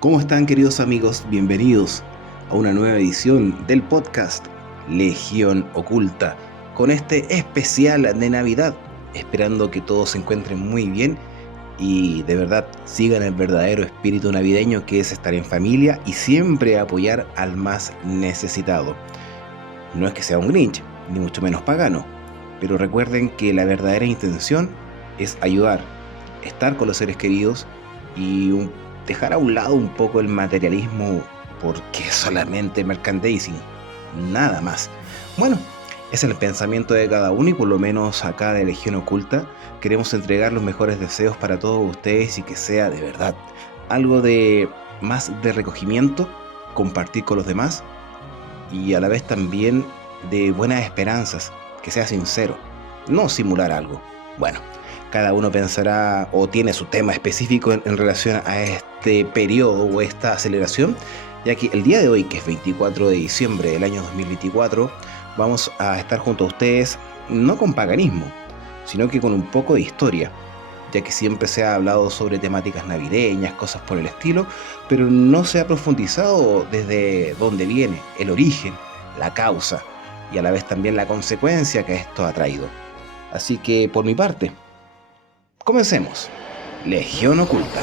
¿Cómo están, queridos amigos? Bienvenidos a una nueva edición del podcast Legión Oculta, con este especial de Navidad, esperando que todos se encuentren muy bien y de verdad sigan el verdadero espíritu navideño, que es estar en familia y siempre apoyar al más necesitado. No es que sea un Grinch, ni mucho menos pagano, pero recuerden que la verdadera intención es ayudar, estar con los seres queridos y dejar a un lado un poco el materialismo, porque es solamente merchandising, nada más. Bueno, es el pensamiento de cada uno y por lo menos acá de Legión Oculta queremos entregar los mejores deseos para todos ustedes y que sea de verdad algo de más de recogimiento, compartir con los demás y a la vez también de buenas esperanzas, que sea sincero, no simular algo. Bueno, cada uno pensará o tiene su tema específico en relación a este periodo o esta celebración, ya que el día de hoy, que es 24 de diciembre del año 2024, vamos a estar junto a ustedes no con paganismo, sino que con un poco de historia, ya que siempre se ha hablado sobre temáticas navideñas, cosas por el estilo, pero no se ha profundizado desde dónde viene, el origen, la causa y a la vez también la consecuencia que esto ha traído. Así que por mi parte, comencemos. Legión Oculta.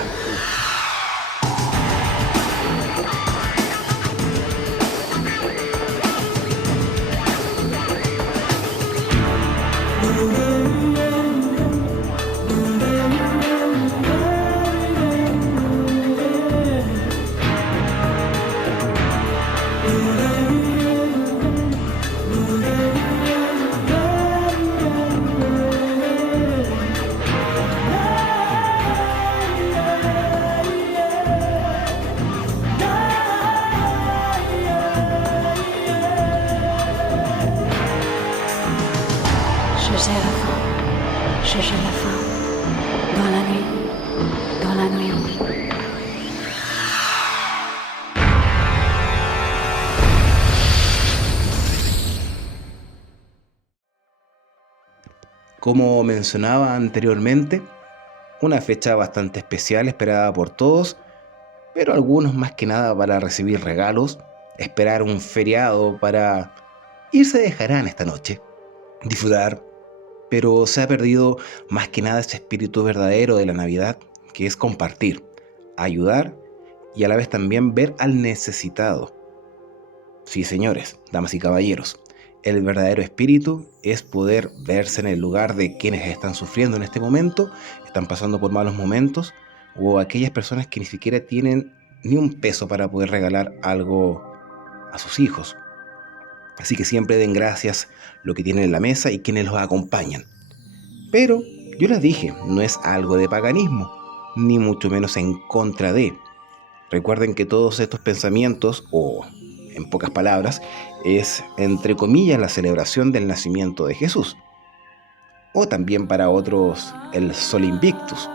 Cherchez la fin, cherchez la fin, dans la nuit. Como mencionaba anteriormente, una fecha bastante especial esperada por todos, pero algunos más que nada para recibir regalos, esperar un feriado para irse de jarana esta noche, disfrutar, pero se ha perdido más que nada ese espíritu verdadero de la Navidad, que es compartir, ayudar y a la vez también ver al necesitado. Sí, señores, damas y caballeros, el verdadero espíritu es poder verse en el lugar de quienes están sufriendo en este momento, están pasando por malos momentos, o aquellas personas que ni siquiera tienen ni un peso para poder regalar algo a sus hijos. Así que siempre den gracias lo que tienen en la mesa y quienes los acompañan. Pero yo les dije, no es algo de paganismo, ni mucho menos en contra de. Recuerden que todos estos pensamientos, o en pocas palabras, es entre comillas la celebración del nacimiento de Jesús. O también para otros el Sol Invictus.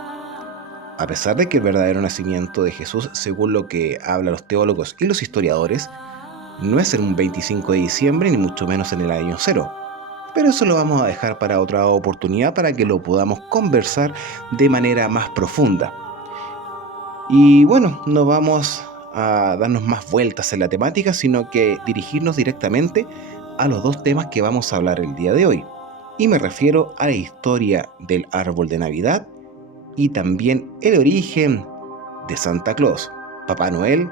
A pesar de que el verdadero nacimiento de Jesús, según lo que hablan los teólogos y los historiadores, no es en un 25 de diciembre ni mucho menos en el año cero. Pero eso lo vamos a dejar para otra oportunidad para que lo podamos conversar de manera más profunda. Y bueno, no vamos a darnos más vueltas en la temática, sino que dirigirnos directamente a los dos temas que vamos a hablar el día de hoy. Y me refiero a la historia del árbol de Navidad y también el origen de Santa Claus, Papá Noel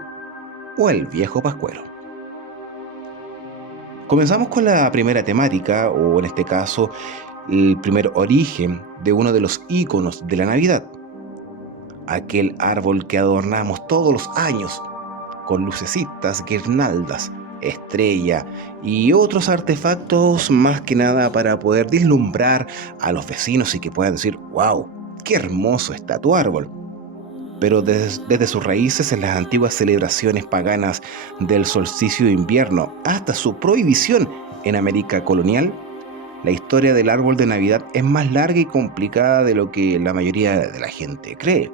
o el viejo Pascuero. Comenzamos con la primera temática, o en este caso, el primer origen de uno de los íconos de la Navidad. Aquel árbol que adornamos todos los años con lucecitas, guirnaldas, estrella y otros artefactos, más que nada para poder deslumbrar a los vecinos y que puedan decir: wow, qué hermoso está tu árbol. Pero desde sus raíces en las antiguas celebraciones paganas del solsticio de invierno hasta su prohibición en América colonial, la historia del árbol de Navidad es más larga y complicada de lo que la mayoría de la gente cree.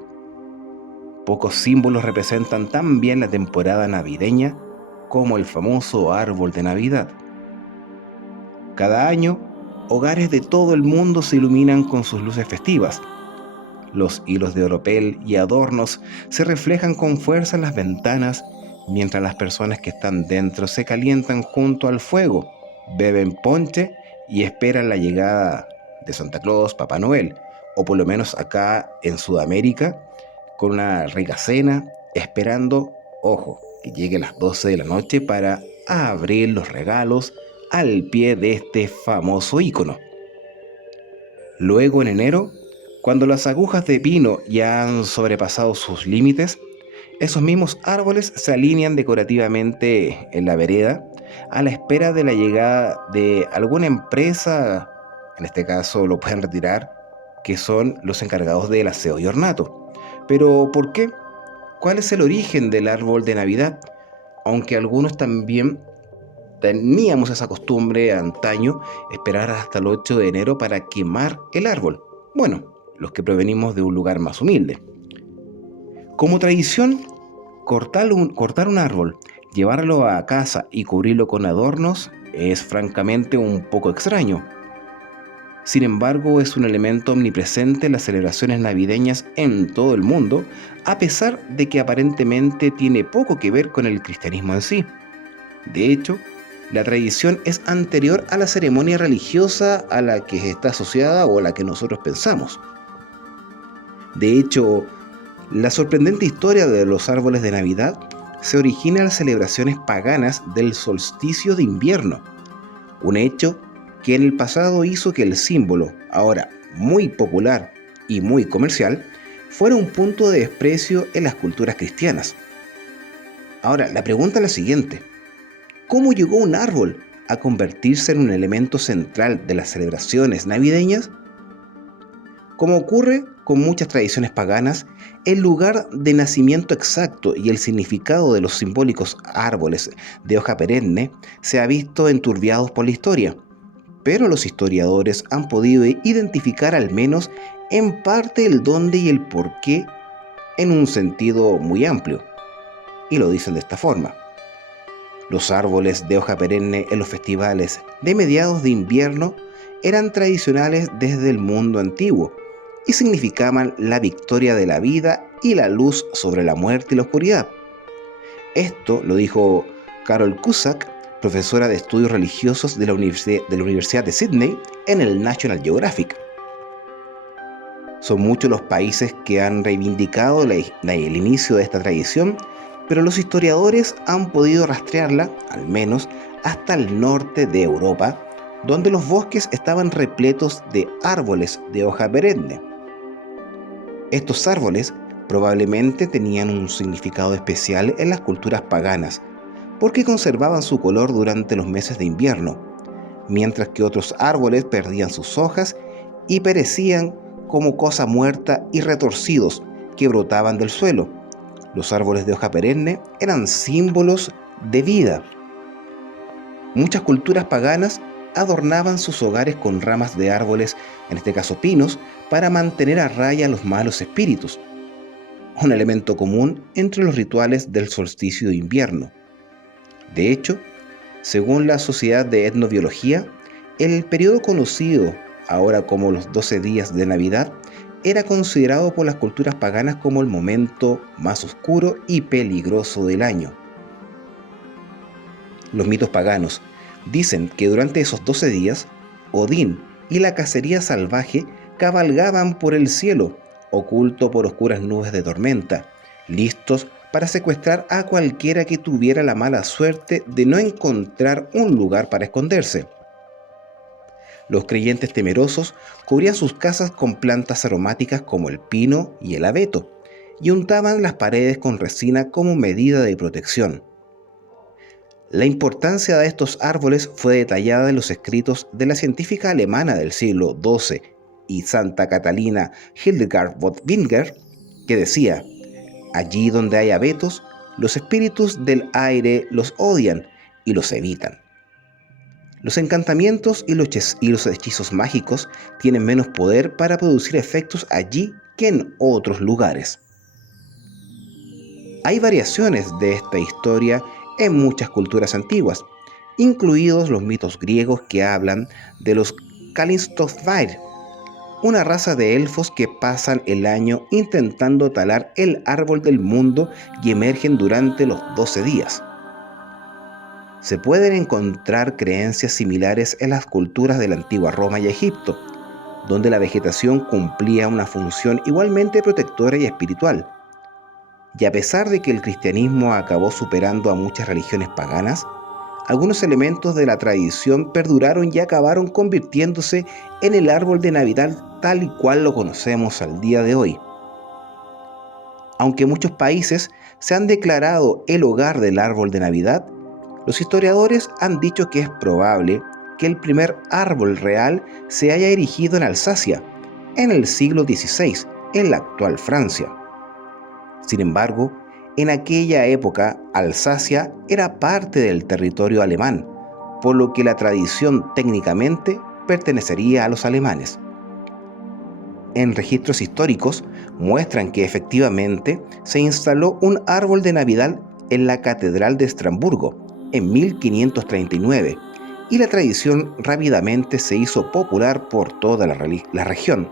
Pocos símbolos representan tan bien la temporada navideña como el famoso árbol de Navidad. Cada año, hogares de todo el mundo se iluminan con sus luces festivas. Los hilos de oropel y adornos se reflejan con fuerza en las ventanas, mientras las personas que están dentro se calientan junto al fuego, beben ponche y esperan la llegada de Santa Claus, Papá Noel, o por lo menos acá en Sudamérica, con una rica cena, esperando, ojo, que llegue a las 12 de la noche para abrir los regalos al pie de este famoso ícono. Luego, en enero, cuando las agujas de pino ya han sobrepasado sus límites, esos mismos árboles se alinean decorativamente en la vereda a la espera de la llegada de alguna empresa, en este caso lo pueden retirar, que son los encargados del aseo y ornato. Pero ¿por qué? ¿Cuál es el origen del árbol de Navidad? Aunque algunos también teníamos esa costumbre antaño, esperar hasta el 8 de enero para quemar el árbol. Bueno, los que provenimos de un lugar más humilde. Como tradición, cortar un árbol, llevarlo a casa y cubrirlo con adornos es francamente un poco extraño. Sin embargo, es un elemento omnipresente en las celebraciones navideñas en todo el mundo, a pesar de que aparentemente tiene poco que ver con el cristianismo en sí. De hecho, la tradición es anterior a la ceremonia religiosa a la que está asociada o a la que nosotros pensamos. De hecho, la sorprendente historia de los árboles de Navidad se origina en las celebraciones paganas del solsticio de invierno, un hecho que en el pasado hizo que el símbolo, ahora muy popular y muy comercial, fuera un punto de desprecio en las culturas cristianas. Ahora, la pregunta es la siguiente: ¿cómo llegó un árbol a convertirse en un elemento central de las celebraciones navideñas? Como ocurre con muchas tradiciones paganas, el lugar de nacimiento exacto y el significado de los simbólicos árboles de hoja perenne se ha visto enturbiados por la historia, pero los historiadores han podido identificar al menos en parte el dónde y el porqué en un sentido muy amplio, y lo dicen de esta forma. Los árboles de hoja perenne en los festivales de mediados de invierno eran tradicionales desde el mundo antiguo y significaban la victoria de la vida y la luz sobre la muerte y la oscuridad. Esto lo dijo Carol Cusack, profesora de estudios religiosos de la Universidad de Sydney en el National Geographic. Son muchos los países que han reivindicado el inicio de esta tradición, pero los historiadores han podido rastrearla, al menos, hasta el norte de Europa, donde los bosques estaban repletos de árboles de hoja perenne. Estos árboles probablemente tenían un significado especial en las culturas paganas, porque conservaban su color durante los meses de invierno, mientras que otros árboles perdían sus hojas y perecían como cosa muerta y retorcidos que brotaban del suelo. Los árboles de hoja perenne eran símbolos de vida. Muchas culturas paganas adornaban sus hogares con ramas de árboles, en este caso pinos, para mantener a raya los malos espíritus, un elemento común entre los rituales del solsticio de invierno. De hecho, según la Sociedad de Etnobiología, el periodo conocido ahora como los 12 días de Navidad era considerado por las culturas paganas como el momento más oscuro y peligroso del año. Los mitos paganos dicen que durante esos 12 días, Odín y la cacería salvaje cabalgaban por el cielo, oculto por oscuras nubes de tormenta, listos para secuestrar a cualquiera que tuviera la mala suerte de no encontrar un lugar para esconderse. Los creyentes temerosos cubrían sus casas con plantas aromáticas como el pino y el abeto, y untaban las paredes con resina como medida de protección. La importancia de estos árboles fue detallada en los escritos de la científica alemana del siglo XII y Santa Catalina Hildegard von Bingen, que decía: allí donde hay abetos, los espíritus del aire los odian y los evitan. Los encantamientos y los hechizos mágicos tienen menos poder para producir efectos allí que en otros lugares. Hay variaciones de esta historia en muchas culturas antiguas, incluidos los mitos griegos que hablan de los Kalistophair, una raza de elfos que pasan el año intentando talar el árbol del mundo y emergen durante los 12 días. Se pueden encontrar creencias similares en las culturas de la antigua Roma y Egipto, donde la vegetación cumplía una función igualmente protectora y espiritual. Y a pesar de que el cristianismo acabó superando a muchas religiones paganas, algunos elementos de la tradición perduraron y acabaron convirtiéndose en el árbol de Navidad tal y cual lo conocemos al día de hoy. Aunque muchos países se han declarado el hogar del árbol de Navidad, los historiadores han dicho que es probable que el primer árbol real se haya erigido en Alsacia, en el siglo XVI, en la actual Francia. Sin embargo, en aquella época, Alsacia era parte del territorio alemán, por lo que la tradición técnicamente pertenecería a los alemanes. En registros históricos muestran que efectivamente se instaló un árbol de Navidad en la Catedral de Estrasburgo en 1539 y la tradición rápidamente se hizo popular por toda la región.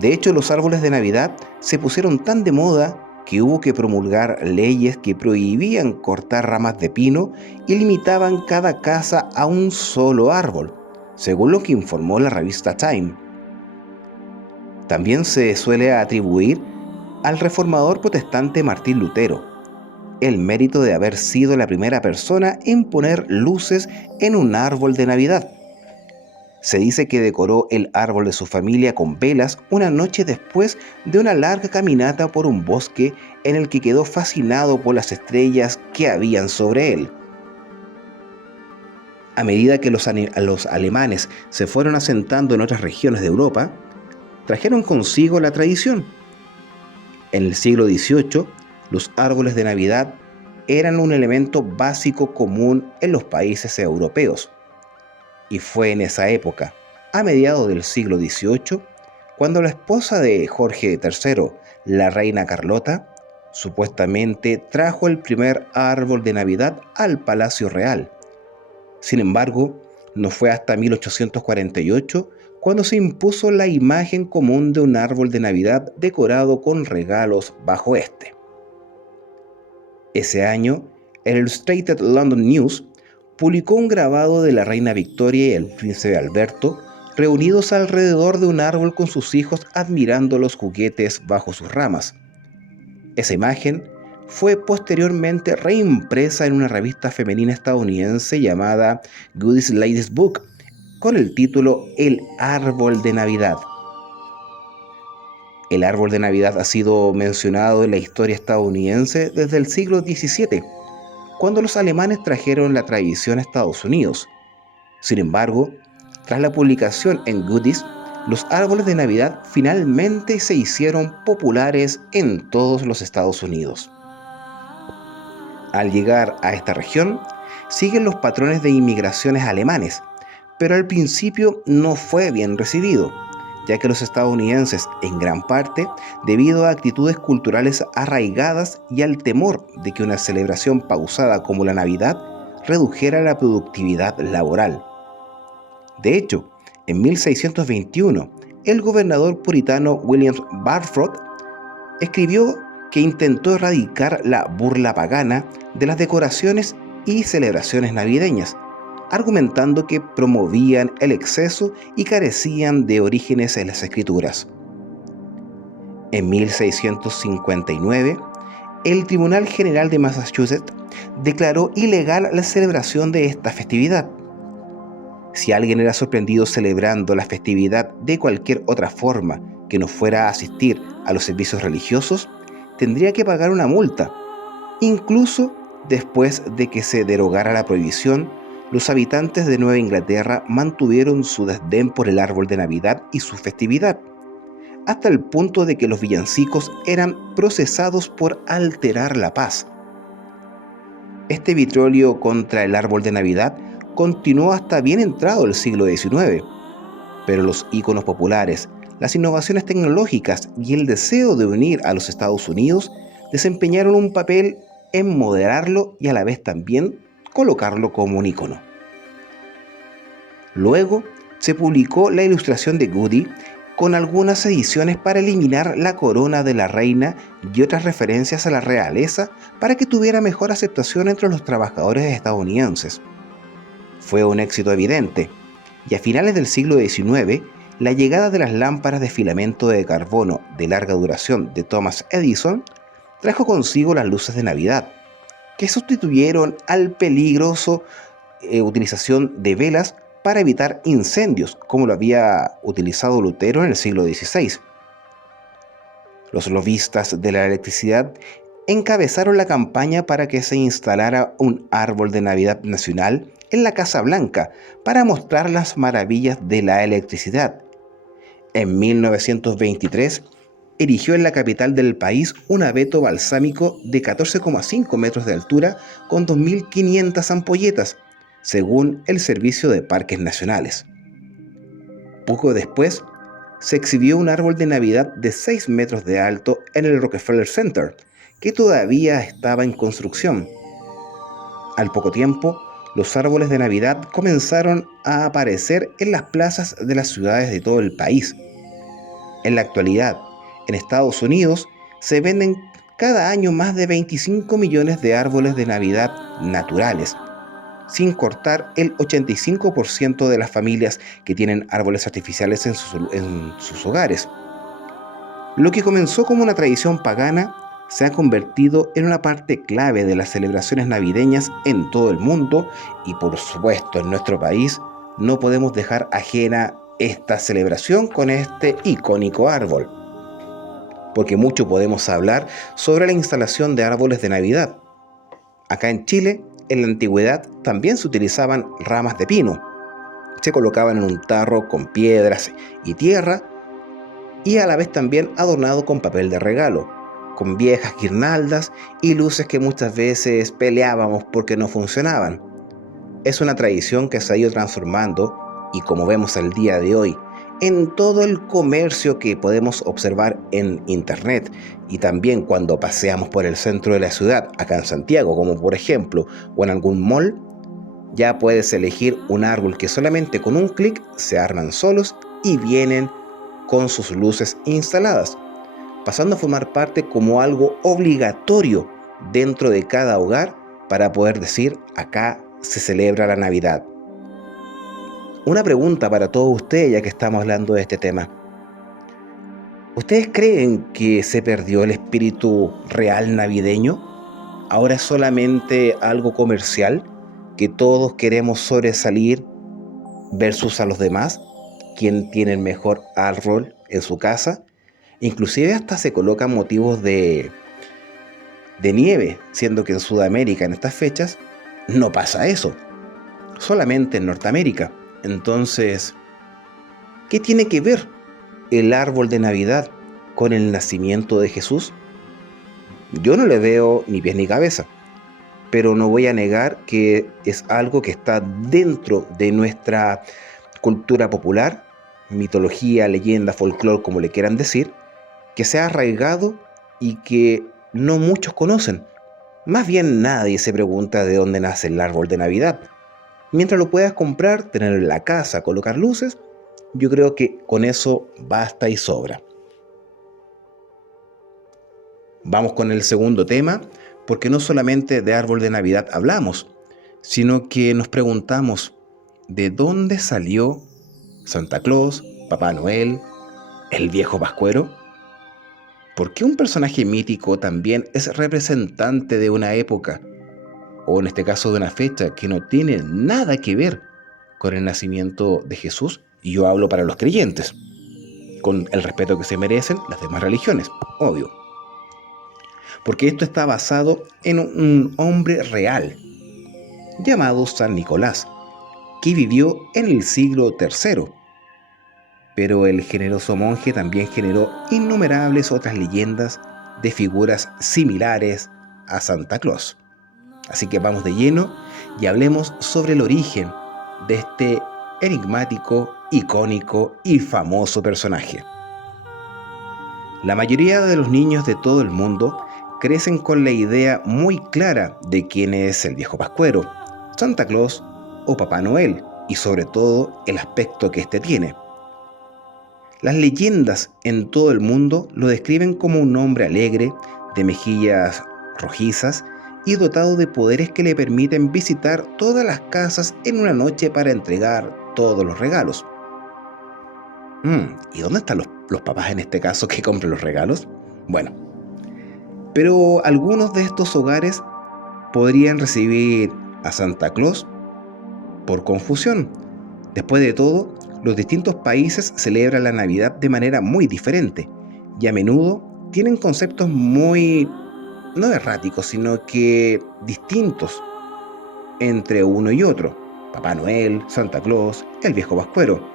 De hecho, los árboles de Navidad se pusieron tan de moda que hubo que promulgar leyes que prohibían cortar ramas de pino y limitaban cada casa a un solo árbol, según lo que informó la revista Time. También se suele atribuir al reformador protestante Martín Lutero el mérito de haber sido la primera persona en poner luces en un árbol de Navidad. Se dice que decoró el árbol de su familia con velas una noche después de una larga caminata por un bosque en el que quedó fascinado por las estrellas que habían sobre él. A medida que los alemanes se fueron asentando en otras regiones de Europa, trajeron consigo la tradición. En el siglo XVIII, los árboles de Navidad eran un elemento básico común en los países europeos. Y fue en esa época, a mediados del siglo XVIII, cuando la esposa de Jorge III, la reina Carlota, supuestamente trajo el primer árbol de Navidad al Palacio Real. Sin embargo, no fue hasta 1848 cuando se impuso la imagen común de un árbol de Navidad decorado con regalos bajo este. Ese año, el Illustrated London News publicó un grabado de la reina Victoria y el príncipe Alberto reunidos alrededor de un árbol con sus hijos admirando los juguetes bajo sus ramas. Esa imagen fue posteriormente reimpresa en una revista femenina estadounidense llamada Goodies Ladies Book con el título El árbol de Navidad. El árbol de Navidad ha sido mencionado en la historia estadounidense desde el siglo XVII, cuando los alemanes trajeron la tradición a Estados Unidos. Sin embargo, tras la publicación en Goodies, los árboles de Navidad finalmente se hicieron populares en todos los Estados Unidos. Al llegar a esta región, siguen los patrones de inmigraciones alemanes, pero al principio no fue bien recibido, ya que los estadounidenses, en gran parte, debido a actitudes culturales arraigadas y al temor de que una celebración pausada como la Navidad redujera la productividad laboral. De hecho, en 1621, el gobernador puritano William Barford escribió que intentó erradicar la burla pagana de las decoraciones y celebraciones navideñas, argumentando que promovían el exceso y carecían de orígenes en las escrituras. En 1659, el Tribunal General de Massachusetts declaró ilegal la celebración de esta festividad. Si alguien era sorprendido celebrando la festividad de cualquier otra forma que no fuera a asistir a los servicios religiosos, tendría que pagar una multa. Incluso después de que se derogara la prohibición, los habitantes de Nueva Inglaterra mantuvieron su desdén por el árbol de Navidad y su festividad, hasta el punto de que los villancicos eran procesados por alterar la paz. Este vitrolio contra el árbol de Navidad continuó hasta bien entrado el siglo XIX, pero los íconos populares, las innovaciones tecnológicas y el deseo de unir a los Estados Unidos desempeñaron un papel en moderarlo y a la vez también colocarlo como un ícono. Luego se publicó la ilustración de Goody con algunas ediciones para eliminar la corona de la reina y otras referencias a la realeza para que tuviera mejor aceptación entre los trabajadores estadounidenses. Fue un éxito evidente, y a finales del siglo XIX, la llegada de las lámparas de filamento de carbono de larga duración de Thomas Edison trajo consigo las luces de Navidad, que sustituyeron al peligroso utilización de velas para evitar incendios, como lo había utilizado Lutero en el siglo XVI. Los lobistas de la electricidad encabezaron la campaña para que se instalara un árbol de Navidad nacional en la Casa Blanca para mostrar las maravillas de la electricidad. En 1923, erigió en la capital del país un abeto balsámico de 14,5 metros de altura con 2.500 ampolletas, según el Servicio de Parques Nacionales. Poco después, se exhibió un árbol de Navidad de 6 metros de alto en el Rockefeller Center, que todavía estaba en construcción. Al poco tiempo, los árboles de Navidad comenzaron a aparecer en las plazas de las ciudades de todo el país. En la actualidad, en Estados Unidos, se venden cada año más de 25 millones de árboles de Navidad naturales, sin cortar el 85% de las familias que tienen árboles artificiales en sus hogares. Lo que comenzó como una tradición pagana se ha convertido en una parte clave de las celebraciones navideñas en todo el mundo y, por supuesto, en nuestro país no podemos dejar ajena esta celebración con este icónico árbol. Porque mucho podemos hablar sobre la instalación de árboles de Navidad. Acá en Chile, en la antigüedad también se utilizaban ramas de pino. Se colocaban en un tarro con piedras y tierra y a la vez también adornado con papel de regalo, con viejas guirnaldas y luces que muchas veces peleábamos porque no funcionaban. Es una tradición que se ha ido transformando y, como vemos al día de hoy, en todo el comercio que podemos observar en internet y también cuando paseamos por el centro de la ciudad, acá en Santiago, como por ejemplo, o en algún mall, ya puedes elegir un árbol que solamente con un clic se arman solos y vienen con sus luces instaladas, pasando a formar parte como algo obligatorio dentro de cada hogar para poder decir: acá se celebra la Navidad. Una pregunta para todos ustedes, ya que estamos hablando de este tema. ¿Ustedes creen que se perdió el espíritu real navideño? ¿Ahora es solamente algo comercial, que todos queremos sobresalir versus a los demás? ¿Quién tiene el mejor árbol en su casa? Inclusive hasta se colocan motivos de nieve, siendo que en Sudamérica en estas fechas no pasa eso, solamente en Norteamérica. Entonces, ¿qué tiene que ver el árbol de Navidad con el nacimiento de Jesús? Yo no le veo ni pies ni cabeza, pero no voy a negar que es algo que está dentro de nuestra cultura popular, mitología, leyenda, folclore, como le quieran decir, que se ha arraigado y que no muchos conocen. Más bien nadie se pregunta de dónde nace el árbol de Navidad. Mientras lo puedas comprar, tenerlo en la casa, colocar luces, yo creo que con eso basta y sobra. Vamos con el segundo tema, porque no solamente de árbol de Navidad hablamos, sino que nos preguntamos de dónde salió Santa Claus, Papá Noel, el viejo Pascuero. ¿Por qué un personaje mítico también es representante de una época, o en este caso de una fecha que no tiene nada que ver con el nacimiento de Jesús? Y yo hablo para los creyentes, con el respeto que se merecen las demás religiones, obvio. Porque esto está basado en un hombre real, llamado San Nicolás, que vivió en el siglo III. Pero el generoso monje también generó innumerables otras leyendas de figuras similares a Santa Claus. Así que vamos de lleno y hablemos sobre el origen de este enigmático, icónico y famoso personaje. La mayoría de los niños de todo el mundo crecen con la idea muy clara de quién es el viejo Pascuero, Santa Claus o Papá Noel, y sobre todo el aspecto que éste tiene. Las leyendas en todo el mundo lo describen como un hombre alegre, de mejillas rojizas y dotado de poderes que le permiten visitar todas las casas en una noche para entregar todos los regalos. ¿Y dónde están los papás en este caso que compran los regalos? Bueno, pero algunos de estos hogares podrían recibir a Santa Claus por confusión. Después de todo, los distintos países celebran la Navidad de manera muy diferente y a menudo tienen conceptos muy, no erráticos, sino que distintos entre uno y otro. Papá Noel, Santa Claus, el viejo Pascuero.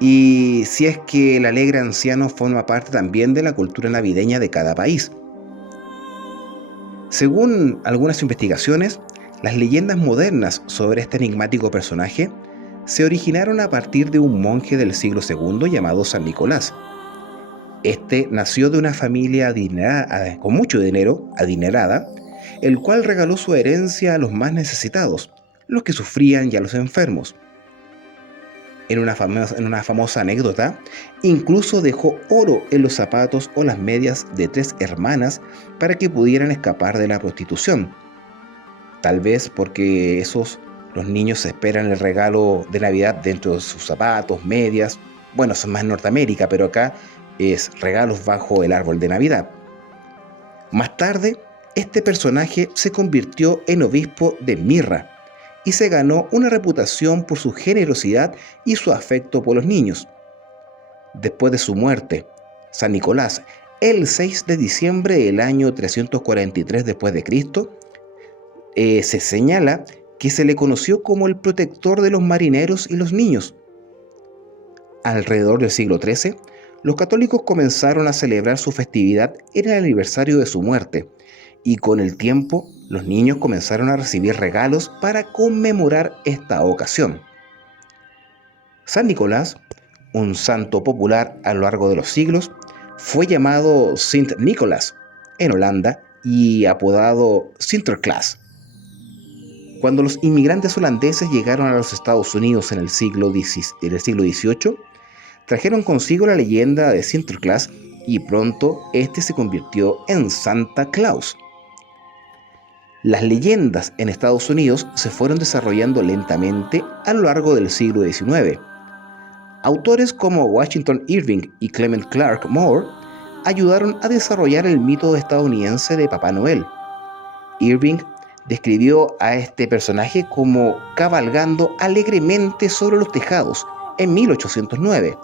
Y si es que el alegre anciano forma parte también de la cultura navideña de cada país. Según algunas investigaciones, las leyendas modernas sobre este enigmático personaje se originaron a partir de un monje del siglo II llamado San Nicolás. Este nació de una familia adinerada, con mucho dinero, adinerada, el cual regaló su herencia a los más necesitados, los que sufrían y a los enfermos. En una famosa anécdota, incluso dejó oro en los zapatos o las medias de 3 hermanas para que pudieran escapar de la prostitución. Tal vez porque los niños esperan el regalo de Navidad dentro de sus zapatos, medias. Bueno, eso es más en Norteamérica, pero acá es regalos bajo el árbol de Navidad. Más tarde, este personaje se convirtió en obispo de Mirra y se ganó una reputación por su generosidad y su afecto por los niños. Después de su muerte, San Nicolás, el 6 de diciembre del año 343 después de Cristo, se señala que se le conoció como el protector de los marineros y los niños. Alrededor del siglo XIII, los católicos comenzaron a celebrar su festividad en el aniversario de su muerte, y con el tiempo los niños comenzaron a recibir regalos para conmemorar esta ocasión. San Nicolás, un santo popular a lo largo de los siglos, fue llamado Sint Nicolás en Holanda y apodado Sinterklaas. Cuando los inmigrantes holandeses llegaron a los Estados Unidos en el siglo XVIII, trajeron consigo la leyenda de Sinterklaas y pronto este se convirtió en Santa Claus. Las leyendas en Estados Unidos se fueron desarrollando lentamente a lo largo del siglo XIX. Autores como Washington Irving y Clement Clarke Moore ayudaron a desarrollar el mito estadounidense de Papá Noel. Irving describió a este personaje como cabalgando alegremente sobre los tejados en 1809.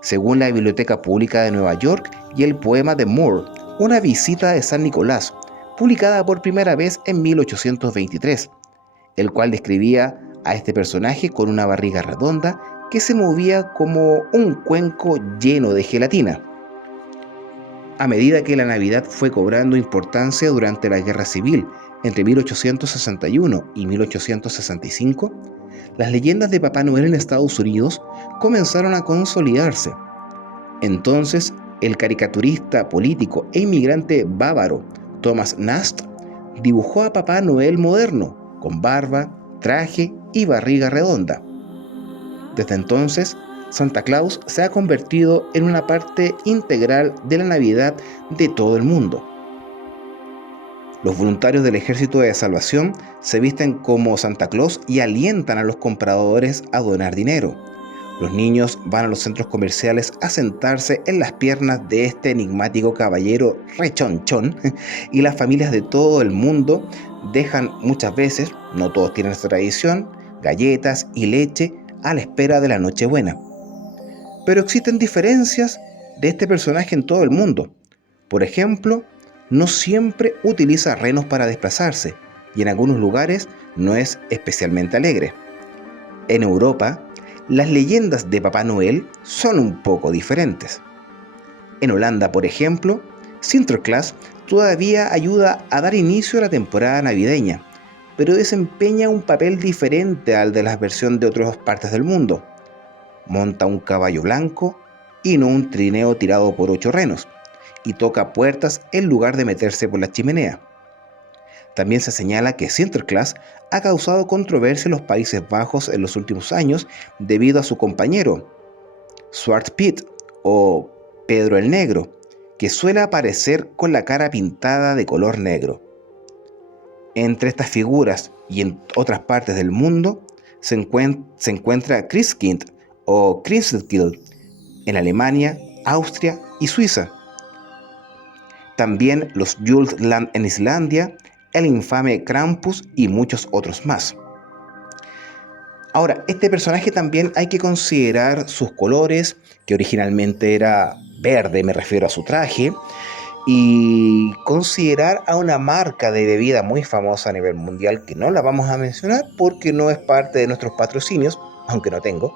Según la Biblioteca Pública de Nueva York y el poema de Moore, Una visita de San Nicolás, publicada por primera vez en 1823, el cual describía a este personaje con una barriga redonda que se movía como un cuenco lleno de gelatina. A medida que la Navidad fue cobrando importancia durante la Guerra Civil entre 1861 y 1865, las leyendas de Papá Noel en Estados Unidos comenzaron a consolidarse. Entonces, el caricaturista político e inmigrante bávaro Thomas Nast dibujó a Papá Noel moderno, con barba, traje y barriga redonda. Desde entonces, Santa Claus se ha convertido en una parte integral de la Navidad de todo el mundo. Los voluntarios del Ejército de Salvación se visten como Santa Claus y alientan a los compradores a donar dinero. Los niños van a los centros comerciales a sentarse en las piernas de este enigmático caballero rechonchón y las familias de todo el mundo dejan muchas veces, no todos tienen esta tradición, galletas y leche a la espera de la Nochebuena. Pero existen diferencias de este personaje en todo el mundo. Por ejemplo, no siempre utiliza renos para desplazarse y en algunos lugares no es especialmente alegre. En Europa, las leyendas de Papá Noel son un poco diferentes. En Holanda, por ejemplo, Sinterklaas todavía ayuda a dar inicio a la temporada navideña, pero desempeña un papel diferente al de la versión de otras partes del mundo. Monta un caballo blanco y no un trineo tirado por 8 renos, y toca puertas en lugar de meterse por la chimenea. También se señala que Sinterklaas ha causado controversia en los Países Bajos en los últimos años debido a su compañero, Zwarte Piet o Pedro el Negro, que suele aparecer con la cara pintada de color negro. Entre estas figuras y en otras partes del mundo se encuentra Christkind o Christkind en Alemania, Austria y Suiza. También los Juleland en Islandia, el infame Krampus y muchos otros más. Ahora, este personaje también hay que considerar sus colores, que originalmente era verde, me refiero a su traje, y considerar a una marca de bebida muy famosa a nivel mundial, que no la vamos a mencionar porque no es parte de nuestros patrocinios, aunque no tengo,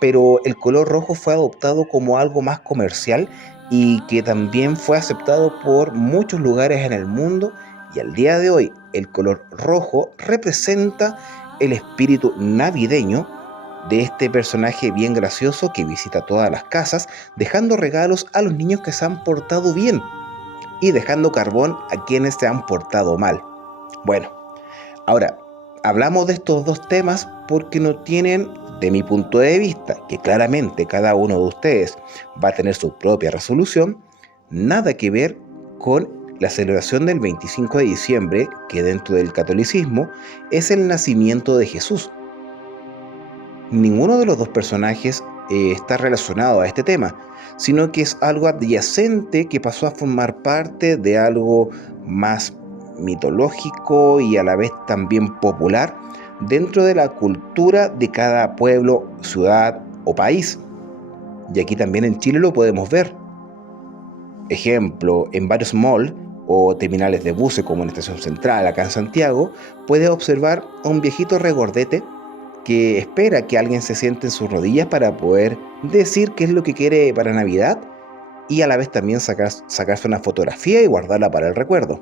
pero el color rojo fue adoptado como algo más comercial y que también fue aceptado por muchos lugares en el mundo, y al día de hoy el color rojo representa el espíritu navideño de este personaje bien gracioso que visita todas las casas dejando regalos a los niños que se han portado bien y dejando carbón a quienes se han portado mal. Bueno, ahora, hablamos de estos dos temas porque no tienen, de mi punto de vista, que claramente cada uno de ustedes va a tener su propia resolución, nada que ver con la celebración del 25 de diciembre, que dentro del catolicismo es el nacimiento de Jesús. Ninguno de los dos personajes está relacionado a este tema, sino que es algo adyacente que pasó a formar parte de algo más mitológico y a la vez también popular dentro de la cultura de cada pueblo, ciudad o país. Y aquí también en Chile lo podemos ver. Ejemplo, en varios malls o terminales de buses como en Estación Central acá en Santiago, puedes observar a un viejito regordete que espera que alguien se siente en sus rodillas para poder decir qué es lo que quiere para Navidad y a la vez también sacarse una fotografía y guardarla para el recuerdo.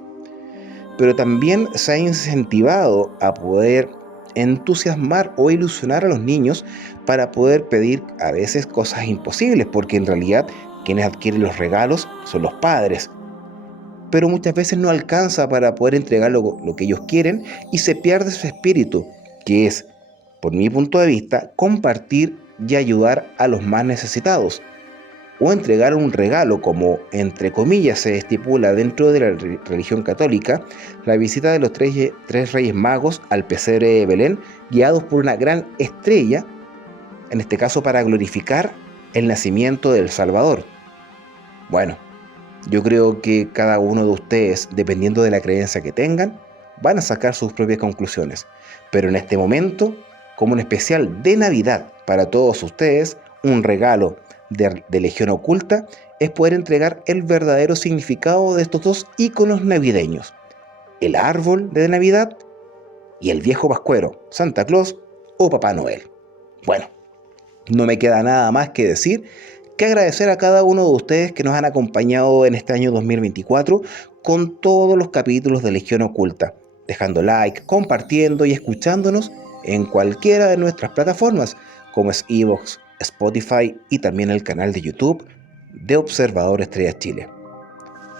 Pero también se ha incentivado a poder entusiasmar o ilusionar a los niños para poder pedir a veces cosas imposibles, porque en realidad quienes adquieren los regalos son los padres. Pero muchas veces no alcanza para poder entregar lo que ellos quieren y se pierde su espíritu, que es, por mi punto de vista, compartir y ayudar a los más necesitados, o entregar un regalo como, entre comillas, se estipula dentro de la religión católica, la visita de los tres reyes magos al pesebre de Belén, guiados por una gran estrella, en este caso para glorificar el nacimiento del Salvador. Bueno, yo creo que cada uno de ustedes, dependiendo de la creencia que tengan, van a sacar sus propias conclusiones, pero en este momento, como un especial de Navidad para todos ustedes, un regalo de Legión Oculta es poder entregar el verdadero significado de estos dos íconos navideños: el árbol de Navidad y el viejo pascuero, Santa Claus o Papá Noel. Bueno, no me queda nada más que decir que agradecer a cada uno de ustedes que nos han acompañado en este año 2024 con todos los capítulos de Legión Oculta, dejando like, compartiendo y escuchándonos en cualquiera de nuestras plataformas como es iVoox, Spotify y también el canal de YouTube de Observador Estrellas Chile.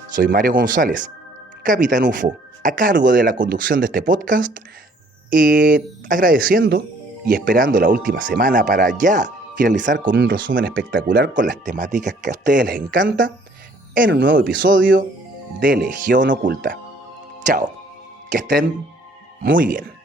Soy Mario González, Capitán UFO, a cargo de la conducción de este podcast, agradeciendo y esperando la última semana para ya finalizar con un resumen espectacular con las temáticas que a ustedes les encanta en un nuevo episodio de Legión Oculta. Chao, que estén muy bien.